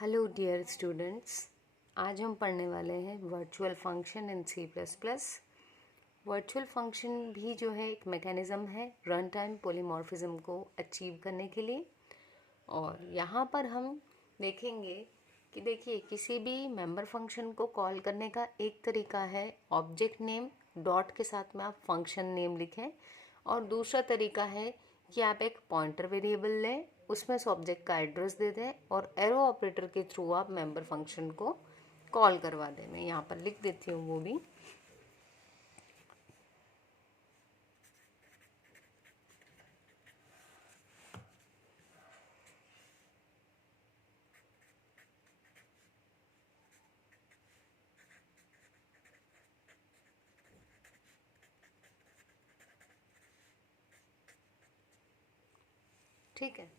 Hello dear students, आज हम पढ़ने वाले हैं virtual function in C++। Virtual function भी जो है एक मैकेनिज़्म है रन टाइम पॉलीमॉर्फिज्म को अचीव करने के लिए। और यहाँ पर हम देखेंगे कि देखिए किसी भी मेंबर फंक्शन को कॉल करने का एक तरीका है ऑब्जेक्ट नेम डॉट के साथ में आप फंक्शन नेम लिखें, और दूसरा तरीका है कि आप एक पॉइंटर वेरिएबल लें, उसमें से ऑब्जेक्ट का एड्रेस दे दें और एरो ऑपरेटर के थ्रू आप मेंबर फंक्शन को कॉल करवा दें। मैं यहाँ पर लिख देती हूँ वो भी। ठीक है,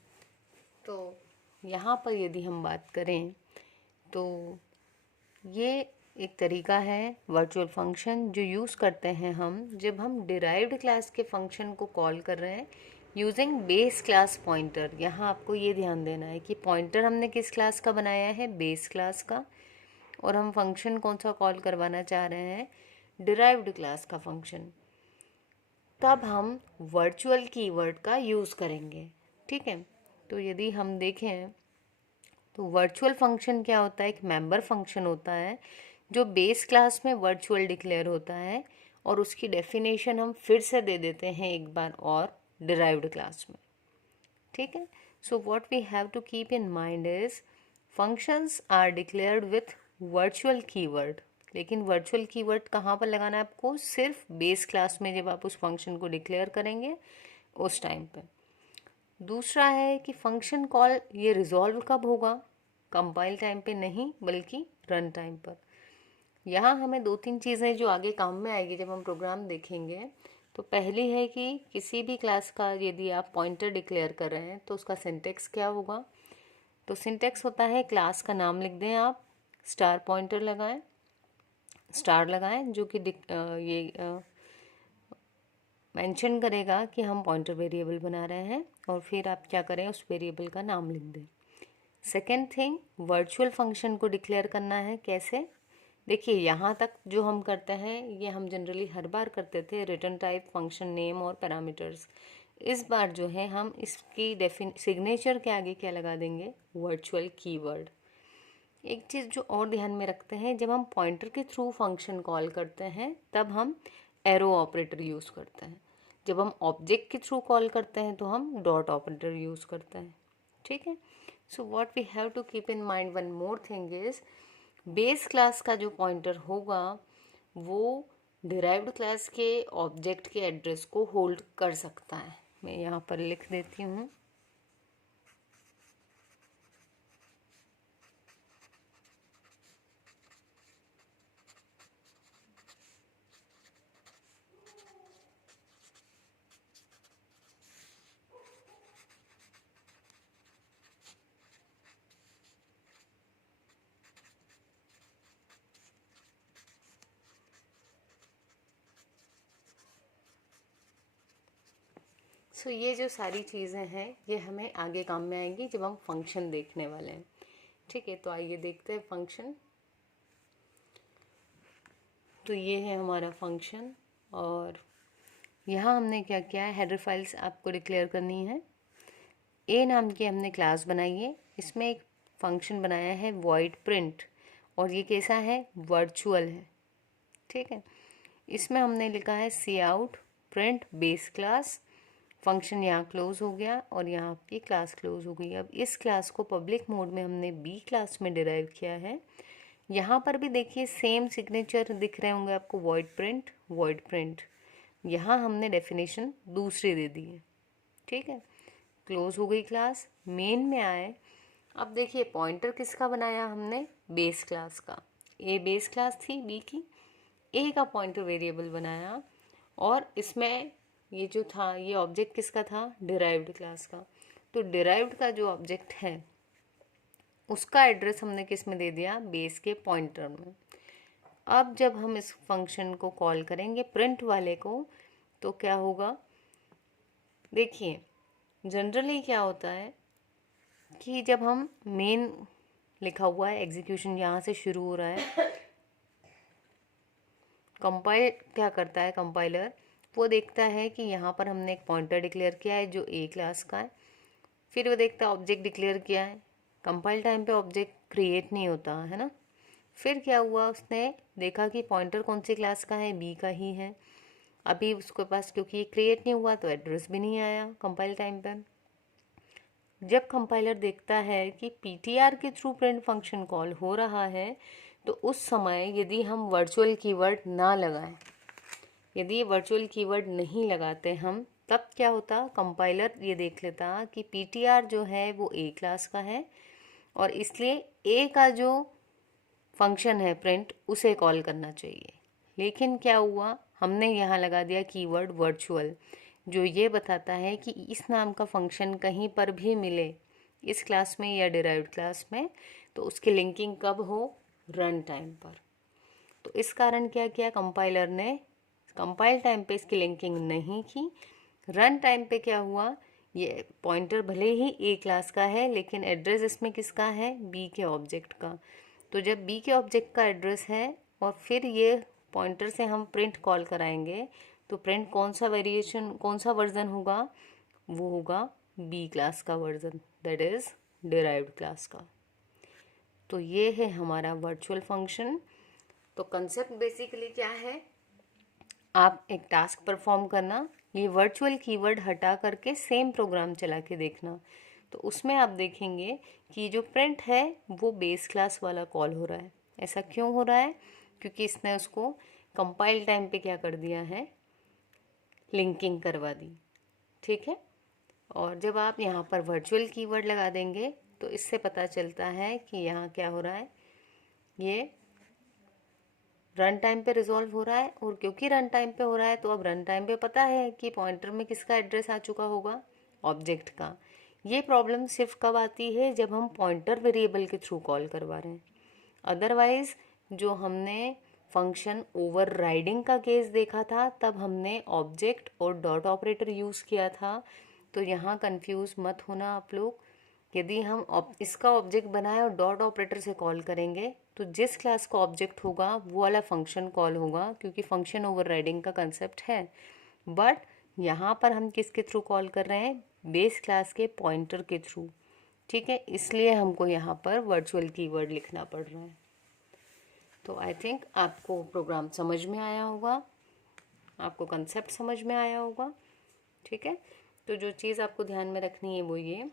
तो यहाँ पर यदि हम बात करें तो ये एक तरीका है वर्चुअल फंक्शन जो यूज़ करते हैं हम जब हम डिराइव्ड क्लास के फंक्शन को कॉल कर रहे हैं यूजिंग बेस क्लास पॉइंटर। यहाँ आपको ये ध्यान देना है कि पॉइंटर हमने किस क्लास का बनाया है, बेस क्लास का, और हम फंक्शन कौन सा कॉल करवाना चाह रहे हैं, डिराइव्ड क्लास का फंक्शन। तब हम वर्चुअल कीवर्ड का यूज़ करेंगे। ठीक है, तो यदि हम देखें तो वर्चुअल फंक्शन क्या होता है, एक मेंबर फंक्शन होता है जो बेस क्लास में वर्चुअल डिक्लेयर होता है, और उसकी डेफिनेशन हम फिर से दे देते हैं एक बार और डिराइव्ड क्लास में। ठीक है, so what we have to keep in mind is functions are declared with virtual keyword. लेकिन वर्चुअल कीवर्ड कहाँ पर लगाना है आपको, सिर्फ बेस क्लास में जब आप उस फंक्शन को डिक्लेयर करेंगे उस टाइम पे। दूसरा है कि फंक्शन कॉल ये रिजॉल्व कब होगा, कंपाइल टाइम पे नहीं बल्कि रन टाइम पर। यहाँ हमें दो तीन चीज़ें जो आगे काम में आएगी जब हम प्रोग्राम देखेंगे। तो पहली है कि किसी भी क्लास का यदि आप पॉइंटर डिक्लेयर कर रहे हैं तो उसका सिंटेक्स क्या होगा। तो सिंटेक्स होता है क्लास का नाम लिख दें आप, स्टार पॉइंटर लगाएं, स्टार लगाएं जो कि ये मेंशन करेगा कि हम पॉइंटर वेरिएबल बना रहे हैं, और फिर आप क्या करें उस वेरिएबल का नाम लिख दें। सेकेंड थिंग, वर्चुअल फंक्शन को डिक्लेयर करना है कैसे। देखिए यहाँ तक जो हम करते हैं ये हम जनरली हर बार करते थे, रिटर्न टाइप, फंक्शन नेम और पैरामीटर्स। इस बार जो है हम इसकी सिग्नेचर के आगे क्या लगा देंगे, वर्चुअल कीवर्ड। एक चीज़ जो और ध्यान में रखते हैं, जब हम पॉइंटर के थ्रू फंक्शन कॉल करते हैं तब हम एरो ऑपरेटर यूज़ करते हैं, जब हम ऑब्जेक्ट के थ्रू कॉल करते हैं तो हम डॉट ऑपरेटर यूज़ करते हैं। ठीक है, so what we have to keep in mind one more thing is base class का जो पॉइंटर होगा वो डिराइव्ड क्लास के ऑब्जेक्ट के एड्रेस को होल्ड कर सकता है। मैं यहाँ पर लिख देती हूँ। सो ये जो सारी चीज़ें हैं ये हमें आगे काम में आएंगी जब हम फंक्शन देखने वाले हैं। ठीक है, तो आइए देखते हैं फंक्शन। तो ये है हमारा फंक्शन, और यहाँ हमने क्या किया है, हेडर फाइल्स आपको डिक्लेयर करनी है। ए नाम की हमने क्लास बनाई है, इसमें एक फंक्शन बनाया है वॉइड प्रिंट, और ये कैसा है, वर्चुअल है। ठीक है, इसमें हमने लिखा है C out print base class. Function यहाँ क्लोज हो गया और यहाँ आपकी क्लास क्लोज हो गई। अब इस क्लास को पब्लिक मोड में हमने बी क्लास में डिराइव किया है। यहाँ पर भी देखिए सेम सिग्नेचर दिख रहे होंगे आपको, वॉइड प्रिंट वॉइड प्रिंट। यहाँ हमने डेफिनेशन दूसरी दे दी है। ठीक है, क्लोज हो गई क्लास, मेन में आए। अब देखिए पॉइंटर किसका बनाया हमने, बेस क्लास का। ए बेस क्लास थी बी की, ए का पॉइंटर वेरिएबल बनाया, और इसमें ये जो था ये ऑब्जेक्ट किसका था, डिराइव्ड क्लास का। तो डिराइव्ड का जो ऑब्जेक्ट है उसका एड्रेस हमने किस में दे दिया, बेस के पॉइंटर में। अब जब हम इस फंक्शन को कॉल करेंगे प्रिंट वाले को तो क्या होगा, देखिए जनरली क्या होता है कि जब हम मेन लिखा हुआ है, एग्जीक्यूशन यहाँ से शुरू हो रहा है। कंपाइल क्या करता है कंपाइलर, वो देखता है कि यहाँ पर हमने एक पॉइंटर डिक्लेयर किया है जो ए क्लास का है। फिर वो देखता है ऑब्जेक्ट डिक्लेयर किया है। कंपाइल टाइम पे ऑब्जेक्ट क्रिएट नहीं होता है ना। फिर क्या हुआ, उसने देखा कि पॉइंटर कौन सी क्लास का है, बी का ही है। अभी उसके पास क्योंकि ये क्रिएट नहीं हुआ तो एड्रेस भी नहीं आया कंपाइल टाइम पे। जब कंपाइलर देखता है कि पीटीआर के थ्रू प्रिंट फंक्शन कॉल हो रहा है, तो उस समय यदि हम वर्चुअल कीवर्ड ना लगाएं, यदि ये वर्चुअल कीवर्ड नहीं लगाते हम, तब क्या होता, कंपाइलर ये देख लेता कि पीटीआर जो है वो ए क्लास का है और इसलिए ए का जो फंक्शन है प्रिंट उसे कॉल करना चाहिए। लेकिन क्या हुआ, हमने यहाँ लगा दिया कीवर्ड वर्चुअल, जो ये बताता है कि इस नाम का फंक्शन कहीं पर भी मिले इस क्लास में या डिराइव्ड क्लास में, तो उसकी लिंकिंग कब हो, रन टाइम पर। तो इस कारण क्या किया कंपाइलर ने, कंपाइल टाइम पे इसकी लिंकिंग नहीं की। रन टाइम पे क्या हुआ, ये पॉइंटर भले ही ए क्लास का है लेकिन एड्रेस इसमें किसका है, बी के ऑब्जेक्ट का। तो जब बी के ऑब्जेक्ट का एड्रेस है और फिर ये पॉइंटर से हम प्रिंट कॉल कराएंगे, तो प्रिंट कौन सा वेरिएशन, कौन सा वर्जन होगा, वो होगा बी क्लास का version, that is derived class का। तो ये है हमारा वर्चुअल फंक्शन। तो कंसेप्ट बेसिकली क्या है, आप एक टास्क परफॉर्म करना, ये वर्चुअल कीवर्ड हटा करके सेम प्रोग्राम चला के देखना। तो उसमें आप देखेंगे कि जो प्रिंट है वो बेस क्लास वाला कॉल हो रहा है। ऐसा क्यों हो रहा है, क्योंकि इसने उसको कंपाइल टाइम पे क्या कर दिया है, लिंकिंग करवा दी। ठीक है। और जब आप यहाँ पर वर्चुअल कीवर्ड लगा देंगे तो इससे पता चलता है कि यहाँ क्या हो रहा है, ये रन टाइम पे रिजॉल्व हो रहा है। और क्योंकि रन टाइम पे हो रहा है तो अब रन टाइम पे पता है कि पॉइंटर में किसका एड्रेस आ चुका होगा, ऑब्जेक्ट का। ये प्रॉब्लम सिर्फ कब आती है, जब हम पॉइंटर वेरिएबल के थ्रू कॉल करवा रहे हैं। अदरवाइज जो हमने फंक्शन ओवरराइडिंग का केस देखा था, तब हमने ऑब्जेक्ट और डॉट ऑपरेटर यूज़ किया था। तो यहाँ कंफ्यूज मत होना आप लोग। यदि हम इसका ऑब्जेक्ट बनाए और डॉट ऑपरेटर से कॉल करेंगे तो जिस क्लास का ऑब्जेक्ट होगा वो वाला फंक्शन कॉल होगा, क्योंकि फंक्शन ओवरराइडिंग का कंसेप्ट है। बट यहाँ पर हम किसके थ्रू कॉल कर रहे हैं, बेस क्लास के पॉइंटर के थ्रू। ठीक है, इसलिए हमको यहाँ पर वर्चुअल कीवर्ड लिखना पड़ रहा है। तो आई थिंक आपको प्रोग्राम समझ में आया होगा, आपको कंसेप्ट समझ में आया होगा। ठीक है। तो जो चीज़ आपको ध्यान में रखनी है वो ये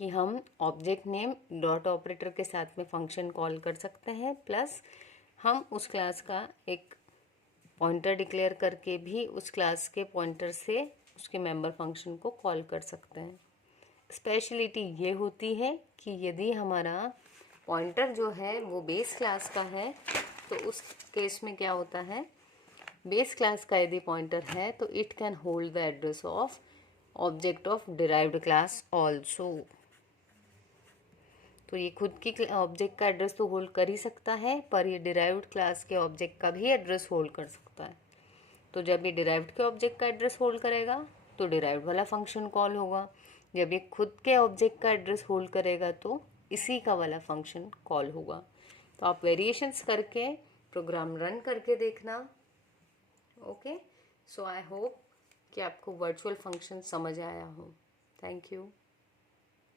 कि हम ऑब्जेक्ट नेम डॉट ऑपरेटर के साथ में फंक्शन कॉल कर सकते हैं, प्लस हम उस क्लास का एक पॉइंटर डिक्लेयर करके भी उस क्लास के पॉइंटर से उसके मेंबर फंक्शन को कॉल कर सकते हैं। स्पेशलिटी ये होती है कि यदि हमारा पॉइंटर जो है वो बेस क्लास का है तो उस केस में क्या होता है, बेस क्लास का यदि पॉइंटर है तो it can hold the address of object of derived class also. तो ये खुद की ऑब्जेक्ट का एड्रेस तो होल्ड कर ही सकता है, पर ये डिराइव्ड क्लास के ऑब्जेक्ट का भी एड्रेस होल्ड कर सकता है। तो जब ये डिराइव्ड के ऑब्जेक्ट का एड्रेस होल्ड करेगा तो डिराइव्ड वाला फंक्शन कॉल होगा। जब ये खुद के ऑब्जेक्ट का एड्रेस होल्ड करेगा तो इसी का वाला फंक्शन कॉल होगा। तो आप वेरिएशंस करके प्रोग्राम रन करके देखना। ओके, सो आई होप कि आपको वर्चुअल फंक्शन समझ आया हो। Thank you.